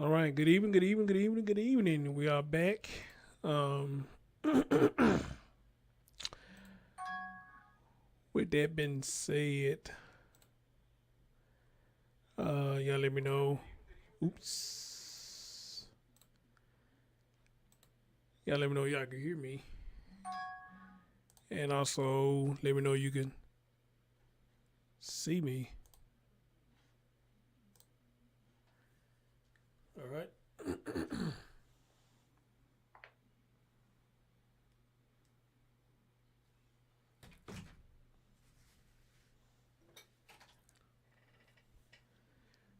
All right. Good evening. Good evening. Good evening. Good evening. We are back. With that being said, y'all let me know. Oops. Y'all let me know y'all can hear me, and also let me know you can see me. All right.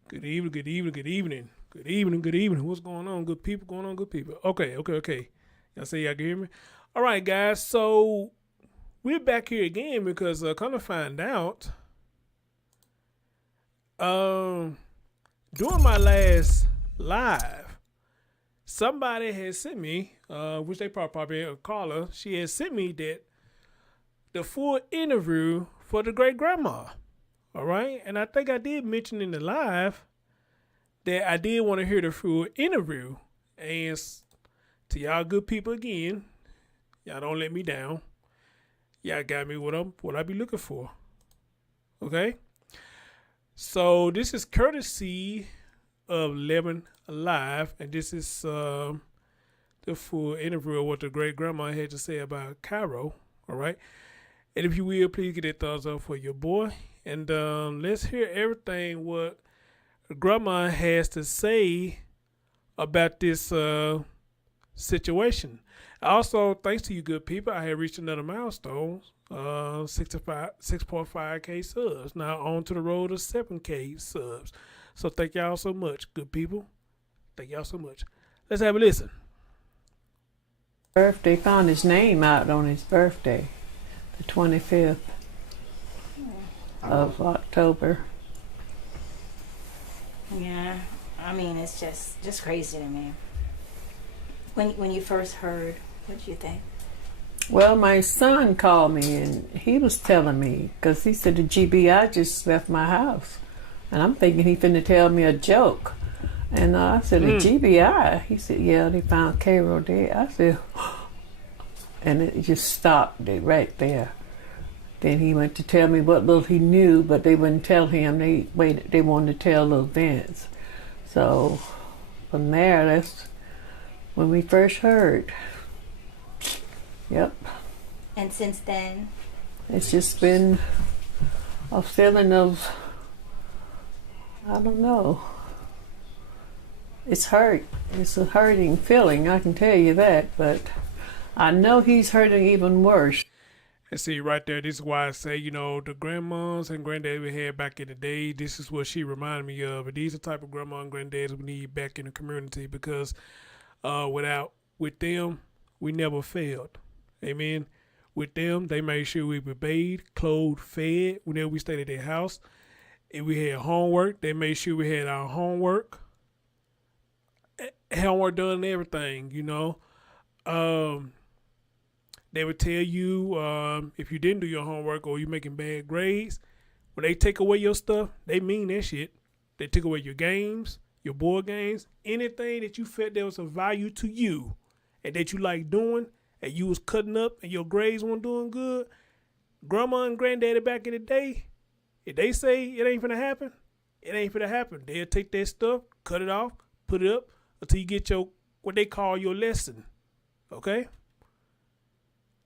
Good evening, good evening, good evening. Good evening, good evening. What's going on, good people? Going on, good people. Okay. Y'all say y'all can hear me? All right, guys. So we're back here again because kind of find out um during my last live, somebody had sent me, which they probably a caller, she had sent me that the full interview for the great grandma. All right. And I think I did mention in the live that I did want to hear the full interview. And to y'all good people again, y'all don't let me down. Y'all got me what I be looking for. Okay? So this is courtesy of Lemon Alive, and this is the full interview of what the great grandma had to say about Cairo. All right? And if you will, please get a thumbs up for your boy. And let's hear everything what grandma has to say about this situation. Also, thanks to you good people, I have reached another milestone. 6.5K subs. Now on to the road to 7K subs. So thank y'all so much, good people. Thank y'all so much. Let's have a listen. Birthday, found his name out on his birthday, the 25th of October. Yeah, I mean it's just crazy to me. When you first heard, what did you think? Well, my son called me and he was telling me, because he said the GBI just left my house. And I'm thinking he finna tell me a joke. And I said, the GBI? He said, yeah, they found Cairo dead. I said, and it just stopped right there. Then he went to tell me what little he knew, but they wouldn't tell him. They wanted to tell little Vince. So from there, that's when we first heard. Yep. And since then? It's just been a feeling of, I don't know. It's hurt. It's a hurting feeling, I can tell you that. But I know he's hurting even worse. And see, right there, this is why I say, the grandmas and granddad we had back in the day, this is what she reminded me of. And these are the type of grandma and granddads we need back in the community because with them, we never failed. Amen. With them, they made sure we were bathed, clothed, fed whenever we stayed at their house. If we had homework, they made sure we had our homework done and everything, They would tell you if you didn't do your homework or you making bad grades, when they take away your stuff, they mean that shit. They took away your games, your board games, anything that you felt there was of value to you and that you like doing and you was cutting up and your grades weren't doing good. Grandma and granddaddy back in the day, if they say it ain't finna happen, it ain't finna happen. They'll take that stuff, cut it off, put it up until you get your what they call your lesson. Okay?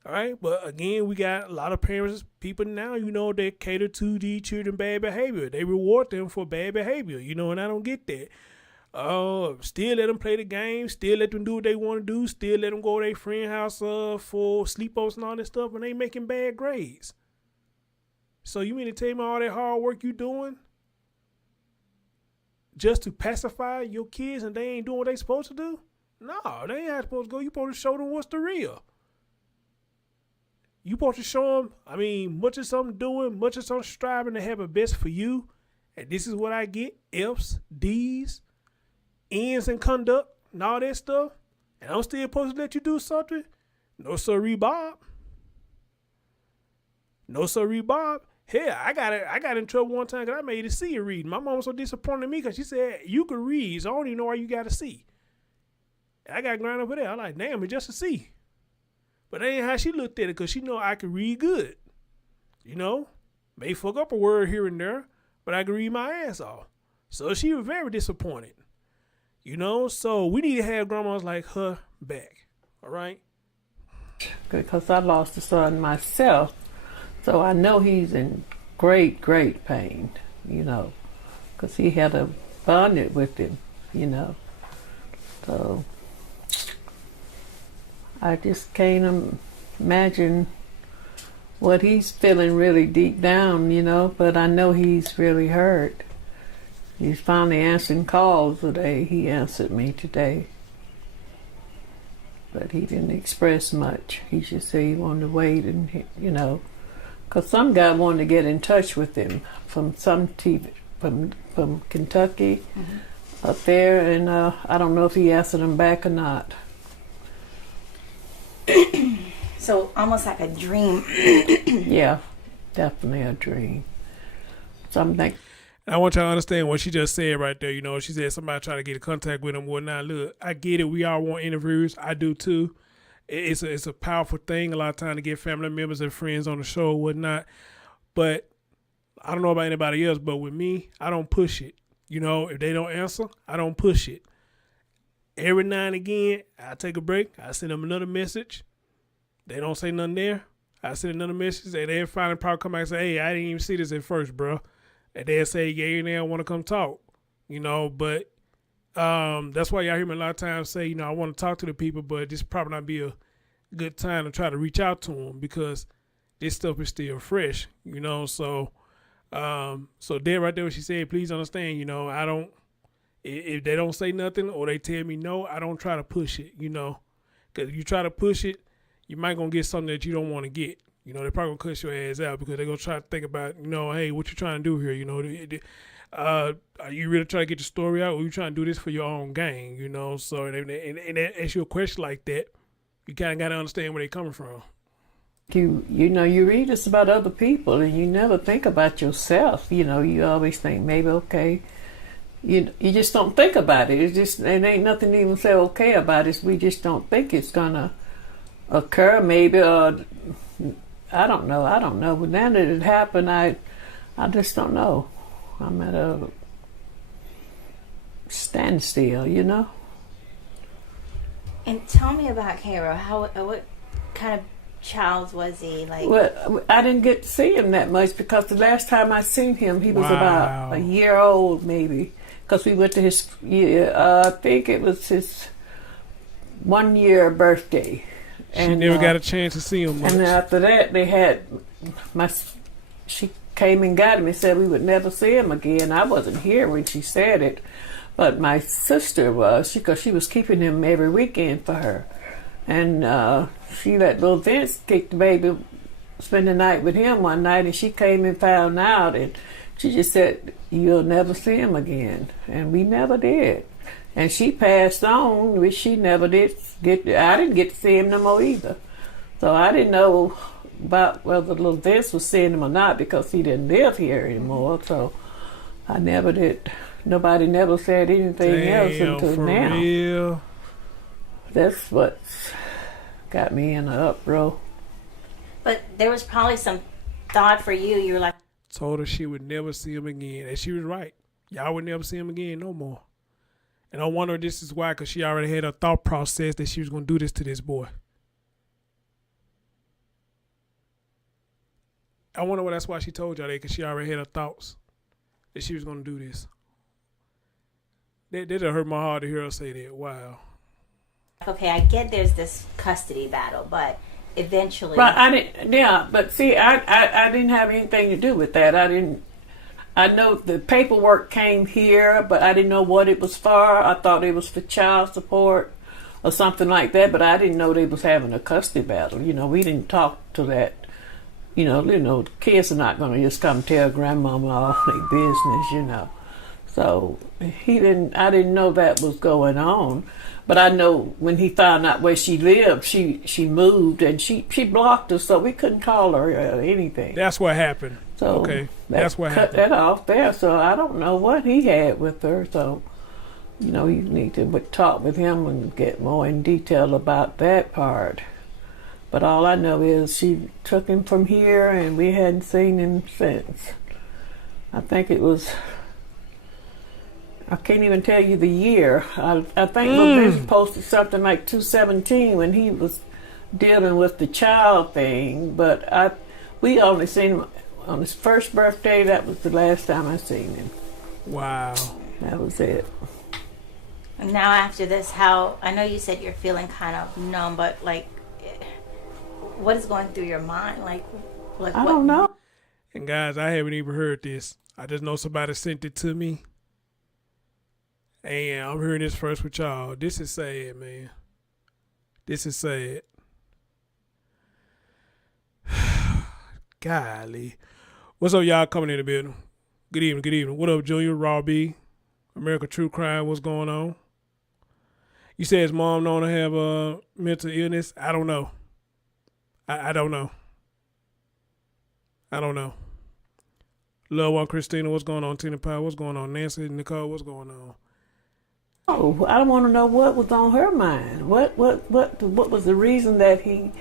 All right, but again, we got a lot of parents, people now, that cater to the children bad behavior. They reward them for bad behavior, and I don't get that. Still let them play the game, still let them do what they want to do, still let them go to their friend house for sleepovers and all that stuff, and they making bad grades. So you mean to tell me all that hard work you doing just to pacify your kids and they ain't doing what they supposed to do? No, they ain't supposed to go. You supposed to show them what's the real. You supposed to show them, much as I'm doing, much as I'm striving to have a best for you, and this is what I get, F's, D's, N's in conduct, and all that stuff, and I'm still supposed to let you do something? No, sirree, Bob. No, sirree, Bob. Hell, I got in trouble one time because I made a C read. My mom was so disappointed in me because she said, you could read, so I don't even know why you got a C. And I got ground over there. I'm like, damn, it's just a C. But that ain't how she looked at it because she know I could read good. You know? May fuck up a word here and there, but I could read my ass off. So she was very disappointed. You know? So we need to have grandmas like her back. All right? Because I lost a son myself. So I know he's in great, great pain, you know, because he had a bonded with him, you know. So I just can't imagine what he's feeling really deep down, you know, but I know he's really hurt. He's finally answering calls today. He answered me today. But he didn't express much. He just said he wanted to wait and, you know, because some guy wanted to get in touch with him from some TV, from Kentucky up there, and I don't know if he answered him back or not. So almost like a dream. Yeah, definitely a dream. Something. I want y'all to understand what she just said right there. You know, she said somebody trying to get in contact with him, whatnot. Look, I get it. We all want interviews. I do too. It's a powerful thing a lot of time to get family members and friends on the show, whatnot. But I don't know about anybody else, but with me, I don't push it. You know, if they don't answer, I don't push it. Every now and again, I take a break. I send them another message. They don't say nothing there. I send another message, and they'll finally probably come back and say, hey, I didn't even see this at first, bro. And they'll say, yeah, and they don't want to come talk. You know, but that's why y'all hear me a lot of times say, you know, I want to talk to the people, but this probably not be a good time to try to reach out to them because this stuff is still fresh, you know. So there right there, what she said, please understand, you know, I don't, if they don't say nothing or they tell me no, I don't try to push it, you know, because if you try to push it, you might gonna get something that you don't want to get. You know, they're probably gonna cuss your ass out because they're gonna try to think about, you know, hey, what you trying to do here? You know, are you really trying to get the story out, or you trying to do this for your own gain? You know, so and they ask you a question like that, you kind of got to understand where they're coming from. You know, you read this about other people, and you never think about yourself. You know, you always think maybe okay. You just don't think about it. It's just it ain't nothing to even say okay about it. We just don't think it's gonna occur. Maybe I don't know. But now that it happened, I just don't know. I'm at a standstill, you know. And tell me about Cairo. What kind of child was he? Like, well, I didn't get to see him that much because the last time I seen him, he was about a year old, maybe. Because we went to his, I think it was his 1 year birthday. She never got a chance to see him much. And after that, they had she came and got him and said we would never see him again. I wasn't here when she said it, but my sister was, because she was keeping him every weekend for her. And she let little Vince kick the baby, spend the night with him one night, and she came and found out, and she just said, you'll never see him again. And we never did. And she passed on, which she never did I didn't get to see him no more either. So I didn't know about whether little Vince was seeing him or not because he didn't live here anymore. So I never did. Nobody never said anything else until now. Real? That's what's got me in an uproar. but there was probably some thought for you. You were like, Told her she would never see him again, and she was right. Y'all would never see him again no more. And I wonder if this is why, because she already had a thought process that she was going to do this to this boy. I wonder that's why she told y'all that, because she already had her thoughts that she was going to do this. That hurt my heart to hear her say that. Wow. okay, I get there's this custody battle, but eventually. But I didn't. Yeah, but see, I didn't have anything to do with that. I know the paperwork came here, but I didn't know what it was for. I thought it was for child support or something like that, but I didn't know they was having a custody battle. You know, we didn't talk to that. You know, the kids are not going to just come tell grandmama all their business, you know. So I didn't know that was going on. But I know when he found out where she lived, she moved and she blocked us, so we couldn't call her or anything. That's what happened. So okay, that's what cut happened. that off there. So I don't know what he had with her. So, you need to talk with him and get more in detail about that part. But all I know is she took him from here and we hadn't seen him since. I think it was, I can't even tell you the year. I think Laverne posted something like 2017 when he was dealing with the child thing. But we only seen him on his first birthday. That was the last time I seen him. Wow. That was it. And now after this, how, I know you said you're feeling kind of numb, but like, what is going through your mind? Like I don't know. And guys, I haven't even heard this. I just know somebody sent it to me. And I'm hearing this first with y'all. This is sad, man. This is sad. Golly. What's up, y'all coming in the building? Good evening, good evening. What up, Junior, Raw B, America True Crime, what's going on? You said his mom known to have a mental illness? I don't know. I don't know. I don't know. Love one, Christina, what's going on? Tina Pie, what's going on? Nancy, Nicole, what's going on? Oh, I want to know what was on her mind. What was the reason that he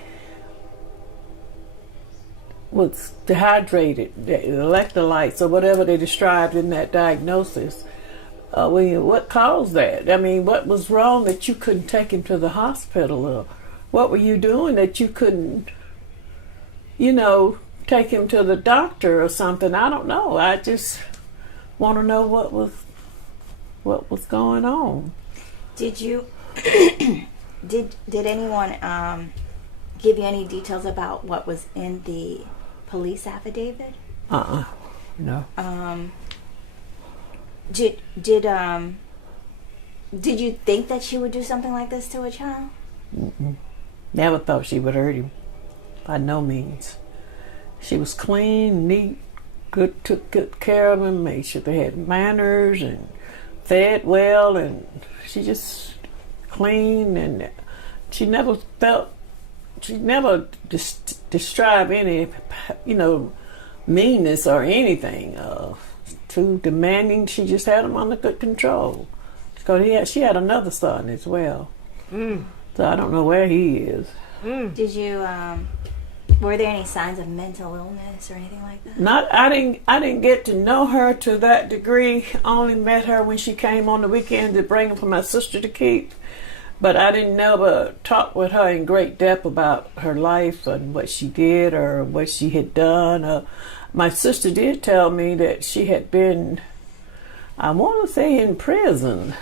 was dehydrated, the electrolytes or whatever they described in that diagnosis? What caused that? I mean, what was wrong that you couldn't take him to the hospital? Or what were you doing that you couldn't, take him to the doctor or something? I don't know. I just want to know what was going on. Did you did anyone give you any details about what was in the police affidavit? No. Did you think that she would do something like this to a child? Mm-mm. Never thought she would hurt him. By no means. She was clean, neat, took good care of him, made sure they had manners and fed well, and she just clean, and she never described any, meanness or anything. Too demanding. She just had him under good control. Because she had another son as well. So I don't know where he is. Did you? Were there any signs of mental illness or anything like that? I didn't get to know her to that degree. Only met her when she came on the weekend to bring him for my sister to keep. But I didn't never talk with her in great depth about her life and what she did or what she had done. My sister did tell me that she had been, I want to say, in prison.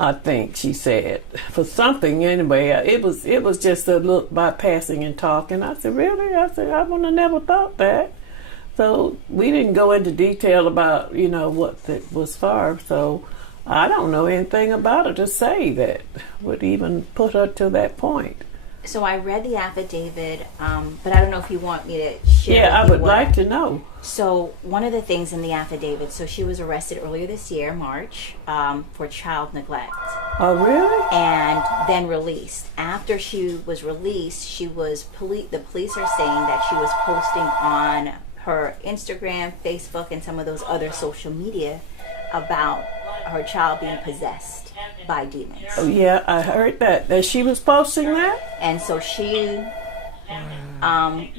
I think she said for something anyway. It was just a look by passing and talking. I said, really? I said, I would have never thought that. So we didn't go into detail about what that was for. So I don't know anything about her to say that would even put her to that point. So I read the affidavit, but I don't know if you want me to share. Yeah, I would like to know. So one of the things in the affidavit, so she was arrested earlier this year, March, for child neglect. Oh, really? And then released. After she was released, the police are saying that she was posting on her Instagram, Facebook, and some of those other social media about her child being possessed by demons. Oh, yeah, I heard that she was posting that. And so she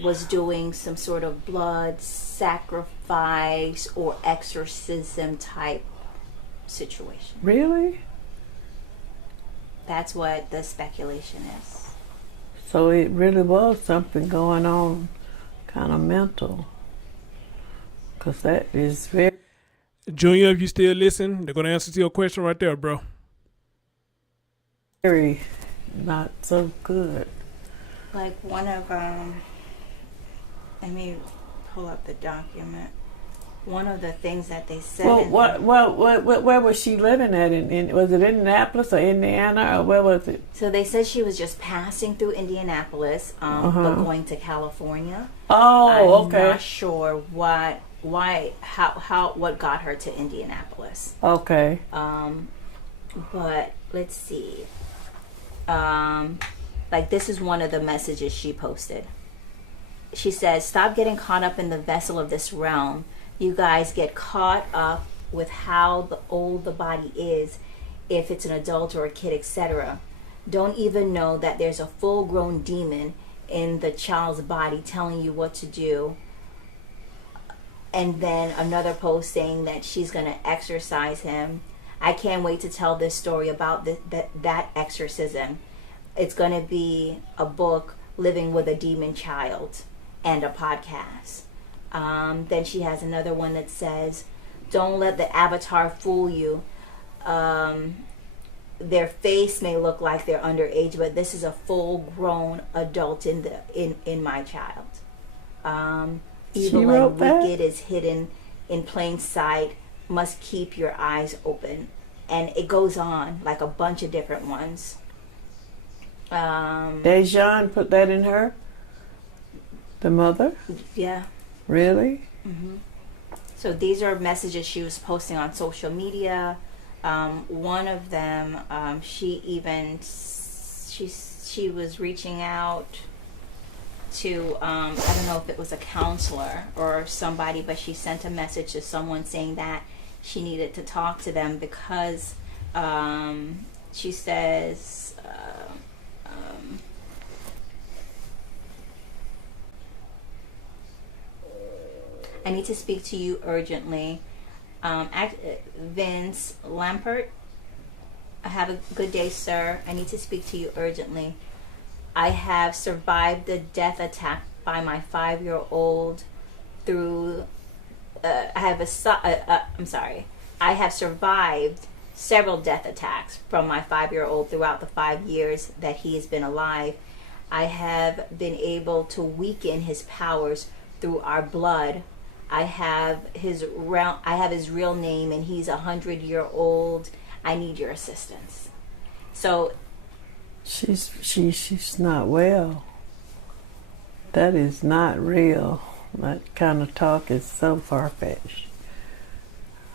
was doing some sort of blood sacrifice or exorcism type situation. Really? That's what the speculation is. So it really was something going on, kind of mental. Because that is very... Junior, if you still listen, they're going to answer to your question right there, bro. Very not so good. Like one of, let me pull up the document. One of the things that they said. Where was she living at? Was it Indianapolis or Indiana, or where was it? So they said she was just passing through Indianapolis, but going to California. Oh, okay. I'm not sure what got her to Indianapolis. Okay. But let's see. Like, this is one of the messages she posted. She says, "Stop getting caught up in the vessel of this realm. You guys get caught up with how old the body is, if it's an adult or a kid, etc. Don't even know that there's a full-grown demon in the child's body telling you what to do." And then another post saying that she's going to exorcise him. I can't wait to tell this story about that exorcism. It's going to be a book, Living with a Demon Child, and a podcast. Then she has another one that says, "Don't let the avatar fool you. Their face may look like they're underage, but this is a full-grown adult in my child. Even when wicked is hidden in plain sight, must keep your eyes open." And it goes on, like a bunch of different ones. Dejan put that in her? The mother? Yeah. Really? Mm-hmm. So these are messages she was posting on social media. One of them, she was reaching out to, I don't know if it was a counselor or somebody, but she sent a message to someone saying that she needed to talk to them because she says, "I need to speak to you urgently. Vince Lampert, have a good day, sir. I need to speak to you urgently. I have survived the death attack by my 5-year-old through. I have survived several death attacks from my 5-year-old throughout the 5 years that he has been alive. I have been able to weaken his powers through our blood. I have his real name, and he's 100-year-old. I need your assistance." So she's not well. That is not real. That kind of talk is so far-fetched.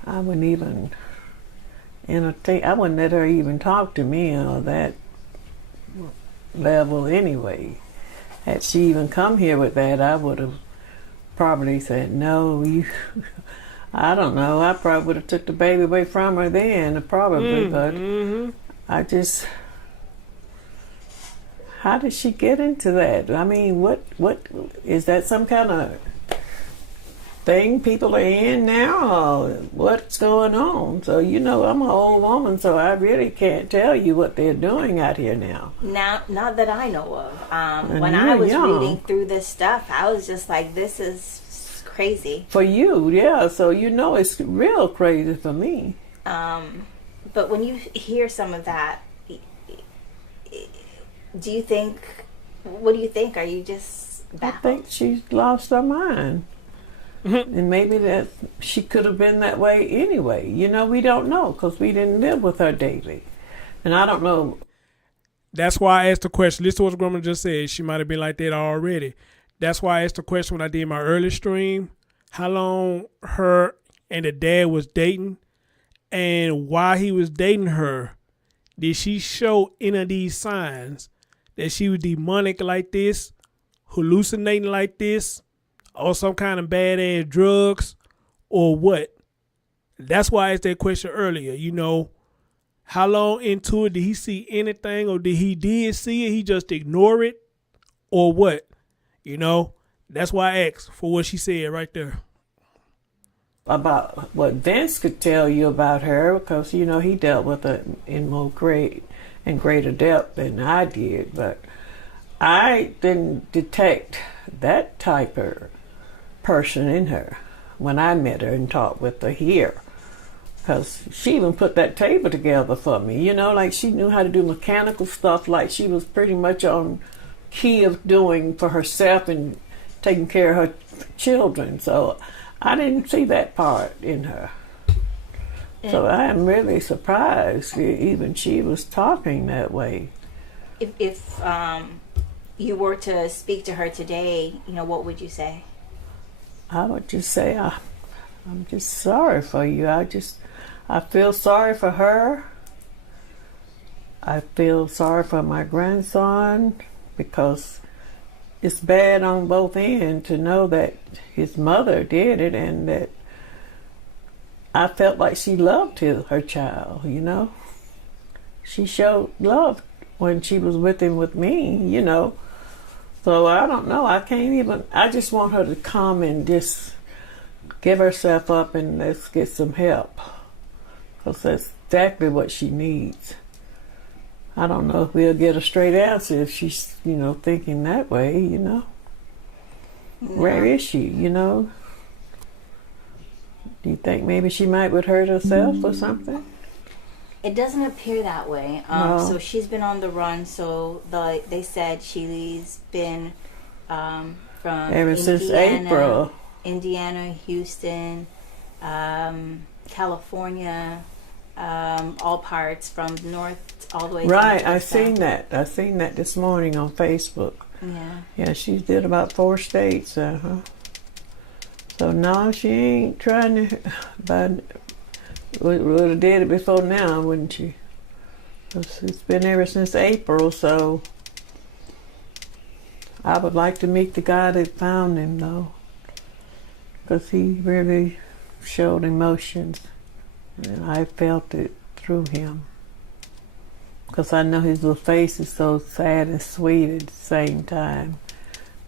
I wouldn't even entertain. I wouldn't let her even talk to me on that level anyway. Had she even come here with that, I would have probably said, "No, you." I don't know. I probably would have took the baby away from her then, probably. But I just, how did she get into that? I mean, what is that? Some kind of thing people are in now? Or what's going on? So I'm an old woman, so I really can't tell you what they're doing out here now. Not that I know of. When I was reading through this stuff, I was just like, "This is crazy." For you, yeah. So it's real crazy for me. But when you hear some of that, what do you think? Are you just baffled? I think she's lost her mind. And maybe that she could have been that way anyway. We don't know because we didn't live with her daily. And I don't know. That's why I asked the question. Listen to what the grandma just said. She might have been like that already. That's why I asked the question when I did my early stream. How long her and the dad was dating, and while he was dating her, did she show any of these signs that she was demonic like this, hallucinating like this, or some kind of badass drugs, or what? That's why I asked that question earlier. How long into it did he see anything, or did see it, he just ignore it, or what? That's why I asked for what she said right there. About what Vince could tell you about her, because, he dealt with it in greater depth than I did, but I didn't detect that type of person in her when I met her and talked with her here. Because she even put that table together for me, like she knew how to do mechanical stuff, like she was pretty much on key of doing for herself and taking care of her children. So I didn't see that part in her. So I am really surprised even she was talking that way. If you were to speak to her today, what would you say? I would just say I'm just sorry for you. I feel sorry for her. I feel sorry for my grandson because it's bad on both ends to know that his mother did it, and that I felt like she loved her child, She showed love when she was with him with me, So I don't know. I just want her to come and just give herself up and let's get some help. Because that's exactly what she needs. I don't know if we'll get a straight answer if she's, thinking that way, Yeah. Where is she, Do you think maybe she might would hurt herself or something? It doesn't appear that way. No. So she's been on the run. So they said she's been from Ever since April. Indiana, Houston, California, all parts from north all the way. Right, I seen that. I seen that this morning on Facebook. Yeah. Yeah, she did about 4 states. So no, she ain't trying to. But would have did it before now, wouldn't she? It's been ever since April. So I would like to meet the guy that found him, though, because he really showed emotions, and I felt it through him. Because I know his little face is so sad and sweet at the same time.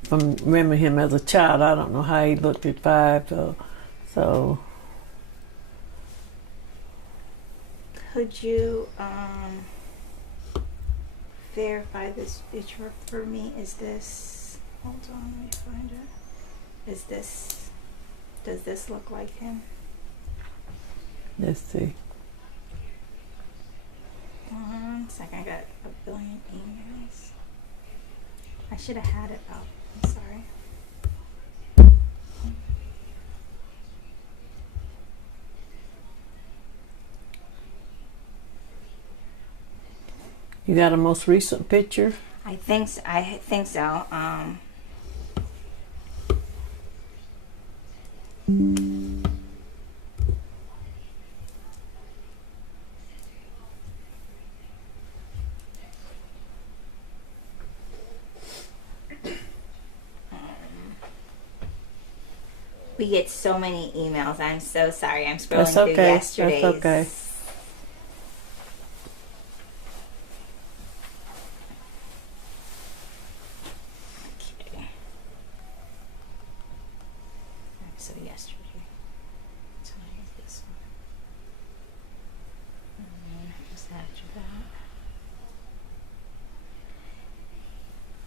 From remembering him as a child, I don't know how he looked at 5. So. Could you verify this picture for me? Is this? Hold on, let me find it. Is this? Does this look like him? Let's see. 1 second, I got a billion emails. I should have had it up. I'm sorry. You got a most recent picture? I think so. We get so many emails. I'm so sorry. I'm scrolling through yesterday's. That's okay. So yesterday. Tonight is this one. And just after that.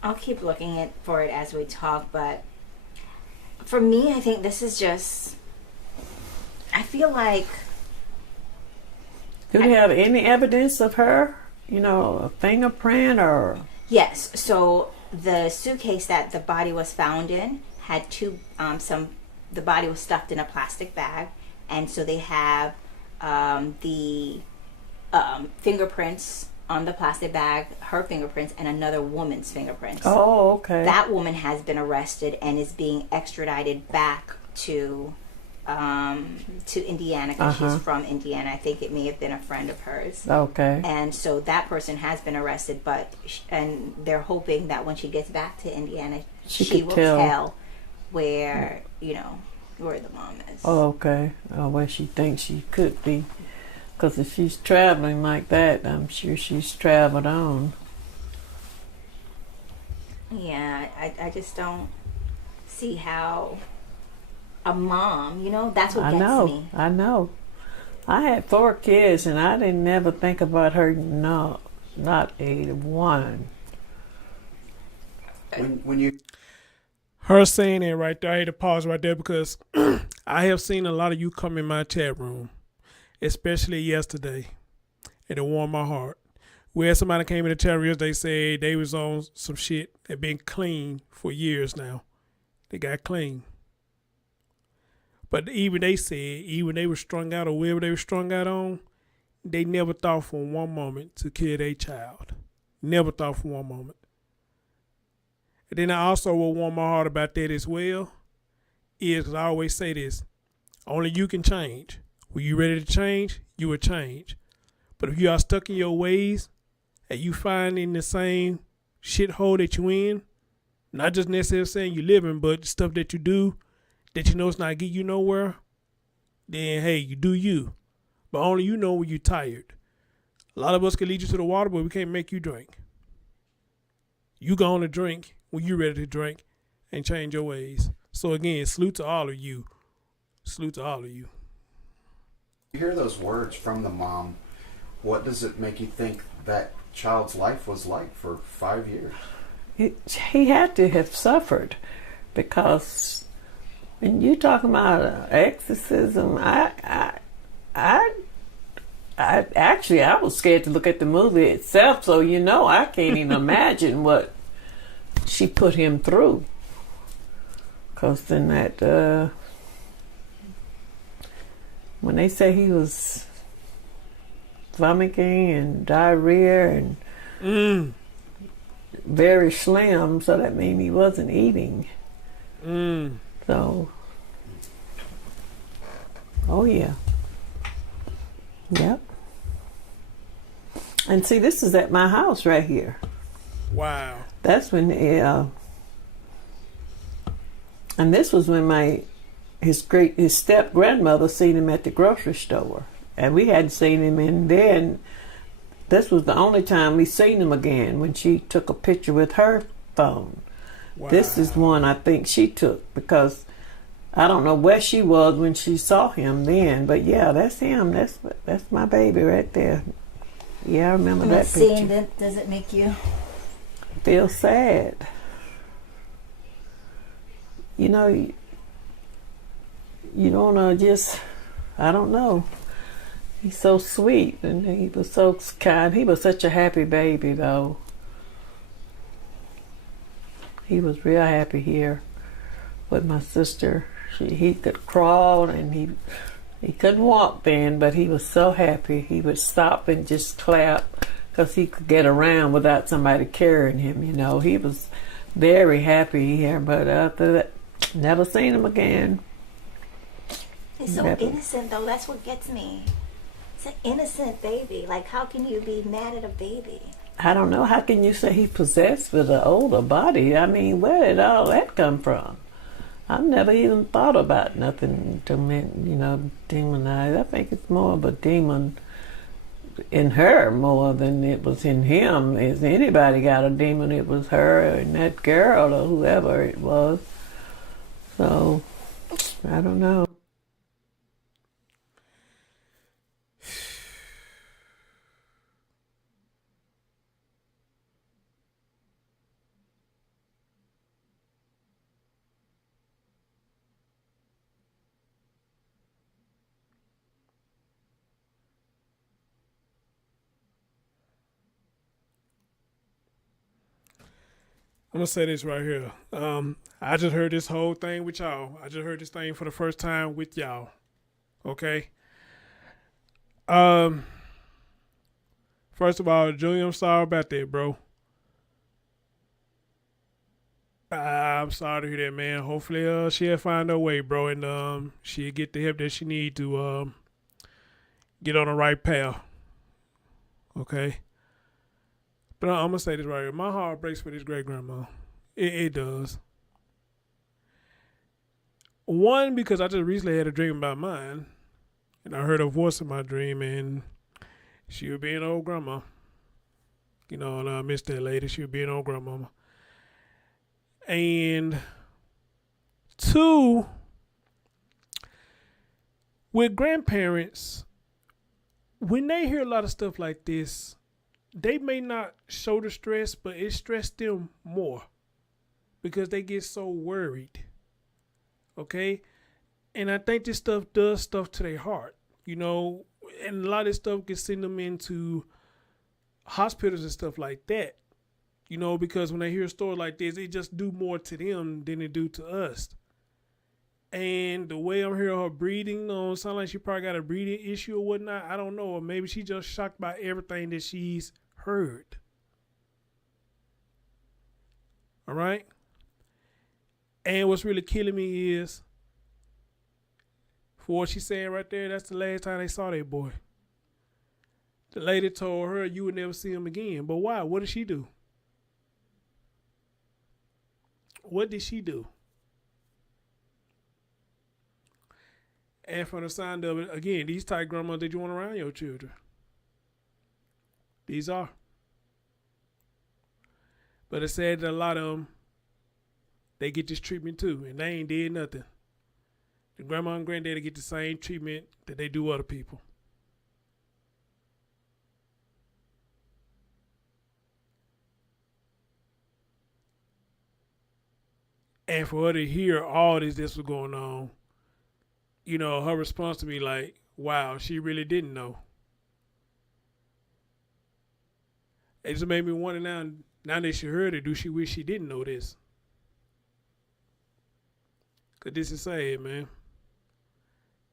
I'll keep looking for it as we talk, but for me, I think this is just. I feel like. Do we have any evidence of her? A fingerprint or? Yes. So the suitcase that the body was found in had the body was stuffed in a plastic bag, and so they have the fingerprints on the plastic bag, her fingerprints, and another woman's fingerprints. Oh, okay. That woman has been arrested and is being extradited back to Indiana because she's from Indiana. I think it may have been a friend of hers. Okay. And so that person has been arrested, and they're hoping that when she gets back to Indiana, she will tell where where the mom is. Oh, okay. Where she thinks she could be. Because if she's traveling like that, I'm sure she's traveled on. Yeah, I just don't see how a mom, that's what gets me. I know. I had 4 kids, and I didn't ever think about her. No, not a one. When you Her saying it right there, I had to pause right there because I have seen a lot of you come in my chat room, especially yesterday, and it warmed my heart. Where somebody came in the chat room yesterday, said they was on some shit that been clean for years now. They got clean. But even they said, even they were strung out or wherever they were strung out on, they never thought for one moment to kill their child. Never thought for one moment. And then I also will warm my heart about that as well. Is 'cause I always say this: only you can change. When you ready to change, you will change. But if you are stuck in your ways and you find in the same shithole that you in, not just necessarily saying you living, but stuff that you do that you know it's not getting you nowhere, then hey, you do you. But only you know when you're tired. A lot of us can lead you to the water, but we can't make you drink. You go on to drink when you're ready to drink and change your ways. So again, salute to all of you. Salute to all of you. You hear those words from the mom. What does it make you think that child's life was like for 5 years? He had to have suffered, because when you talking about exorcism, I actually I was scared to look at the movie itself. So I can't even imagine what she put him through. Because then that when they say he was vomiting and diarrhea and very slim, so that means he wasn't eating. So, oh yeah. Yep. And see, this is at my house right here. Wow. That's when, and this was when his step grandmother seen him at the grocery store, and we hadn't seen him in then. This was the only time we seen him again, when she took a picture with her phone. Wow. This is one I think she took, because I don't know where she was when she saw him then, but yeah, that's him. That's my baby right there. Yeah, I remember that picture. Seeing that, does it make you feel sad? You don't want to just, I don't know. He's so sweet, and he was so kind. He was such a happy baby, though. He was real happy here with my sister. He could crawl, and he couldn't walk then, but he was so happy. He would stop and just clap because he could get around without somebody carrying him. He was very happy here, but after that, never seen him again. He's so innocent, though. That's what gets me. It's an innocent baby. Like, how can you be mad at a baby? I don't know. How can you say he's possessed with an older body? I mean, where did all that come from? I've never even thought about nothing demonized. I think it's more of a demon in her more than it was in him. If anybody got a demon, it was her and that girl or whoever it was. So, I don't know. I'm gonna say this right here. I just heard this whole thing with y'all. I just heard this thing for the first time with y'all. Okay. First of all, Junior, I'm sorry about that, bro. I'm sorry to hear that, man. Hopefully, she'll find her way, bro, and she'll get the help that she need to get on the right path. Okay. But I'm gonna say this right here. My heart breaks for this great grandma. It does. One, because I just recently had a dream about mine, and I heard a voice in my dream, and she would be an old grandma. And I miss that lady. She would be an old grandmama. And two, with grandparents, when they hear a lot of stuff like this, they may not show the stress, but it stressed them more because they get so worried. Okay? And I think this stuff does stuff to their heart, and a lot of this stuff can send them into hospitals and stuff like that, because when they hear a story like this, it just do more to them than it do to us. And the way I'm hearing her breathing, sounds like she probably got a breathing issue or whatnot. I don't know. Or maybe she just shocked by everything that she's heard. All right? And what's really killing me is, for what she's saying right there, that's the last time they saw that boy. The lady told her you would never see him again. But why? What did she do? What did she do? And from the sound of it, again, these type grandmas that you want around your children. These are. But it's sad that a lot of them, they get this treatment too, and they ain't did nothing. The grandma and granddaddy get the same treatment that they do other people. And for her to hear all this was going on, you know, her response to me like, wow, she really didn't know. It just made me wonder now that she heard it, do she wish she didn't know this? Because this is sad, man.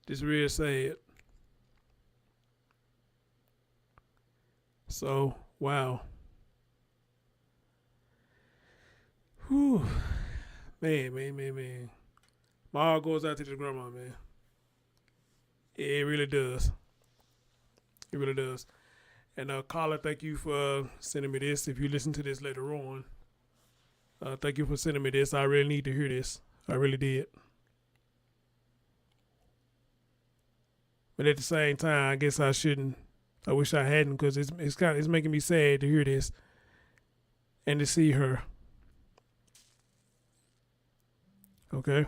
This is real sad. So, wow. Whew. Man. My heart goes out to the grandma, man. It really does. It really does. And Carla, thank you for sending me this. If you listen to this later on, thank you for sending me this. I really need to hear this. I really did. But at the same time, I guess I shouldn't. I wish I hadn't, because it's making me sad to hear this and to see her. Okay.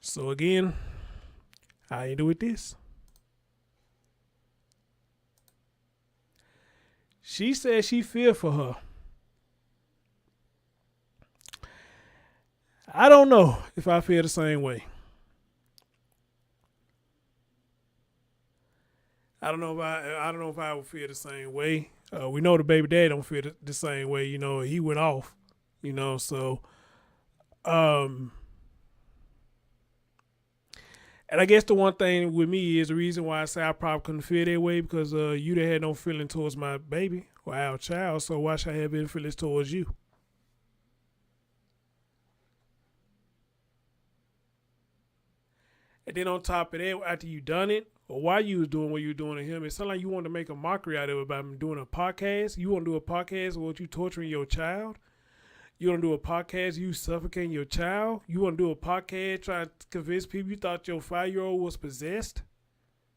So again, I end with this. She said she feared for her. I don't know if I feel the same way. I don't know if I would feel the same way. We know the baby dad don't feel the same way. You know, he went off. You know, so and I guess the one thing with me is the reason why I say I probably couldn't feel that way, because you done had no feeling towards my baby or our child. So why should I have any feelings towards you? And then on top of that, after you done it, or while you was doing what you were doing to him, it sounded like you wanted to make a mockery out of it by doing a podcast. You want to do a podcast with you torturing your child? You want to do a podcast you suffocating your child? You want to do a podcast trying to convince people you thought your 5-year-old was possessed?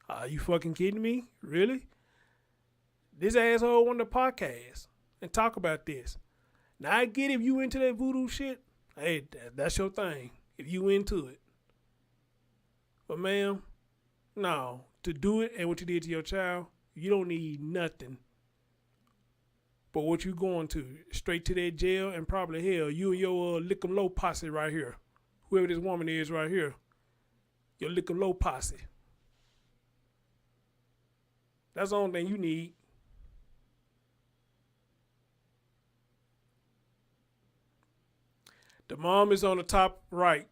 Are you fucking kidding me? Really? This asshole wanted a podcast and talk about this. Now I get if you into that voodoo shit. Hey, that's your thing. If you into it. But ma'am, no. To do it and what you did to your child, you don't need nothing. But what you going to? Straight to that jail and probably hell. You and your lick 'em low posse right here. Whoever this woman is right here. Your lick 'em low posse. That's the only thing you need. The mom is on the top right.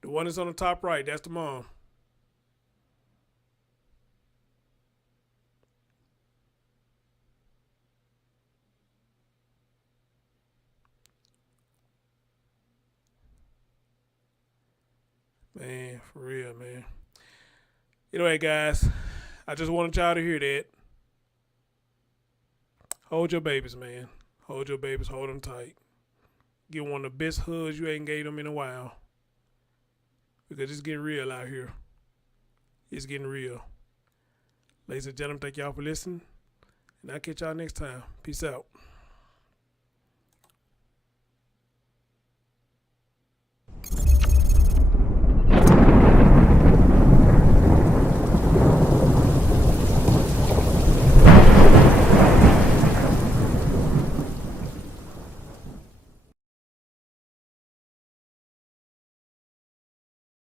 The one that's on the top right, that's the mom. Man, for real, man. Anyway, guys, I just wanted y'all to hear that. Hold your babies, man. Hold your babies. Hold them tight. Get one of the best hugs you ain't gave them in a while. Because it's getting real out here. It's getting real. Ladies and gentlemen, thank y'all for listening. And I'll catch y'all next time. Peace out.